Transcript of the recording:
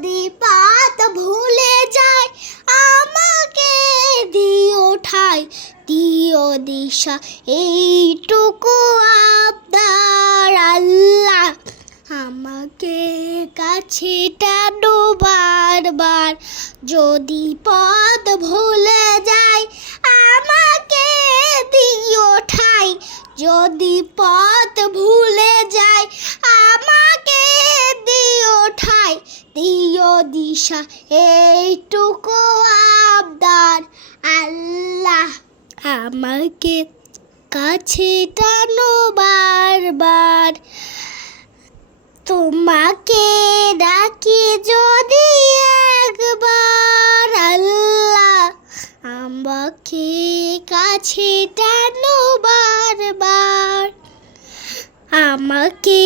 যদি পথ ভুলে যায় আমাকে দিও ঠাই, দিও দিশা এইটুকু আবদার। আল্লাহ আমাকে কাছে টানো বারবার, যদি পথ ভুলে যায় আমাকে দিও ঠাই, যদি পথ ভুলে যায় আমাকে দিও ঠাই, দিও দিশা এইটুকু আবদার। আল্লাহ আমাকে কাছে টানো বারবার, তোমাকে ডাকি যদি একবার। আল্লাহ আমাকে কাছে টানো বারবার, আমাকে